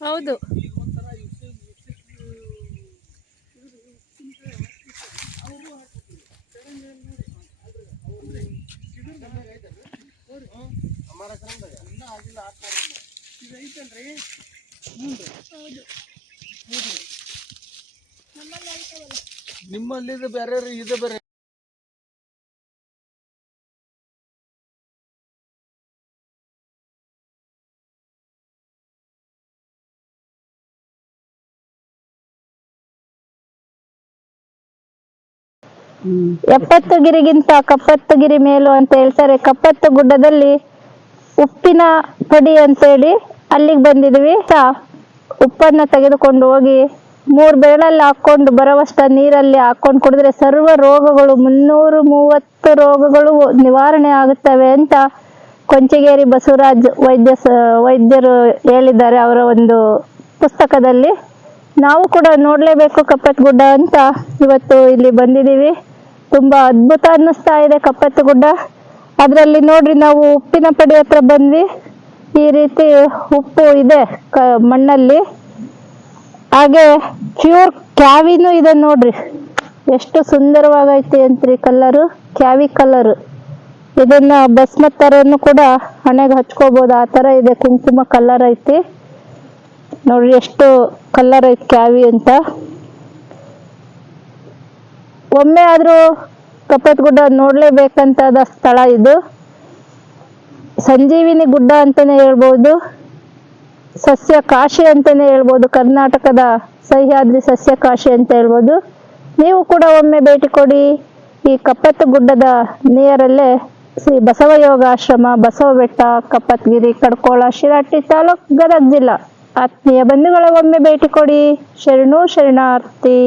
ಹೌದು. ನಿಮ್ಮಲ್ಲಿ ಇದು ಬೇರೆ ಇದು ಬೇರೆ. ಎಪ್ಪತ್ತು ಗಿರಿಗಿಂತ ಕಪ್ಪತ್ತು ಗಿರಿ ಮೇಲು ಅಂತ ಹೇಳ್ತಾರೆ. ಕಪ್ಪತ್ತು ಗುಡ್ಡದಲ್ಲಿ ಉಪ್ಪಿನ ಪುಡಿ ಅಂತೇಳಿ ಅಲ್ಲಿಗೆ ಬಂದಿದ್ವಿ. ಉಪ್ಪನ್ನ ತೆಗೆದುಕೊಂಡು ಹೋಗಿ ಮೂರ್ ಬೆರಳಲ್ಲಿ ಹಾಕೊಂಡು ಬರವಷ್ಟ ನೀರಲ್ಲಿ ಹಾಕೊಂಡು ಕುಡಿದ್ರೆ ಸರ್ವ ರೋಗಗಳು ಮುನ್ನೂರು ಮೂವತ್ತು ರೋಗಗಳು ನಿವಾರಣೆ ಆಗುತ್ತವೆ ಅಂತ ಕೊಂಚಿಗೇರಿ ಬಸವರಾಜ್ ವೈದ್ಯ ವೈದ್ಯರು ಹೇಳಿದ್ದಾರೆ ಅವರ ಒಂದು ಪುಸ್ತಕದಲ್ಲಿ. ನಾವು ಕೂಡ ನೋಡ್ಲೇಬೇಕು ಕಪ್ಪತ್ ಗುಡ್ಡ ಅಂತ. ಇವತ್ತು ಇಲ್ಲಿ ಬಂದಿದ್ದೀವಿ. ತುಂಬಾ ಅದ್ಭುತ ಅನ್ನಿಸ್ತಾ ಇದೆ ಕಪ್ಪತ್ತು ಗುಡ್ಡ. ಅದರಲ್ಲಿ ನೋಡ್ರಿ ನಾವು ಉಪ್ಪಿನ ಪಡಿ ಹತ್ರ ಬಂದ್ವಿ. ಈ ರೀತಿ ಉಪ್ಪು ಇದೆ ಮಣ್ಣಲ್ಲಿ. ಹಾಗೆ ಪ್ಯೂರ್ ಕ್ಯಾವಿನೂ ಇದೆ ನೋಡ್ರಿ. ಎಷ್ಟು ಸುಂದರವಾಗೈತಿ ಅಂತ್ರಿ ಕಲರು, ಕ್ಯಾವಿ ಕಲರ್. ಇದನ್ನ ಬಸ್ಮತ್ ತರನು ಕೂಡ ಹಣೆಗೆ ಹಚ್ಕೋಬಹುದು ಆ ತರ ಇದೆ, ಕುಂಕುಮ ಕಲರ್ ಐತಿ. ನೋಡ್ರಿ ಎಷ್ಟು ಕಲರ್ ಐತಿ ಕ್ಯಾವಿ ಅಂತ. ಒಮ್ಮೆ ಆದ್ರೂ ಕಪ್ಪತ್ ಗುಡ್ಡ ನೋಡ್ಲೇಬೇಕಂತಾದ ಸ್ಥಳ ಇದು. ಸಂಜೀವಿನಿ ಗುಡ್ಡ ಅಂತಾನೆ ಹೇಳ್ಬೋದು. ಸಸ್ಯ ಕಾಶಿ ಅಂತಾನೆ ಹೇಳ್ಬೋದು. ಕರ್ನಾಟಕದ ಸಹ್ಯಾದ್ರಿ ಸಸ್ಯ ಕಾಶಿ ಅಂತ ಹೇಳ್ಬೋದು. ನೀವು ಕೂಡ ಒಮ್ಮೆ ಭೇಟಿ ಕೊಡಿ ಈ ಕಪ್ಪತ್ತು ಗುಡ್ಡದ ನಿಯರಲ್ಲೇ ಶ್ರೀ ಬಸವ ಯೋಗಾಶ್ರಮ, ಬಸವ ಬೆಟ್ಟ, ಕಪ್ಪತ್ಗಿರಿ, ಕಡ್ಕೋಳ, ಶಿರಾಟಿ ತಾಲೂಕ್, ಗದಗ ಜಿಲ್ಲಾ. ಆತ್ಮೀಯ ಬಂಧುಗಳ ಒಮ್ಮೆ ಭೇಟಿ ಕೊಡಿ. ಶರಣು ಶರಣಾರ್ಥಿ.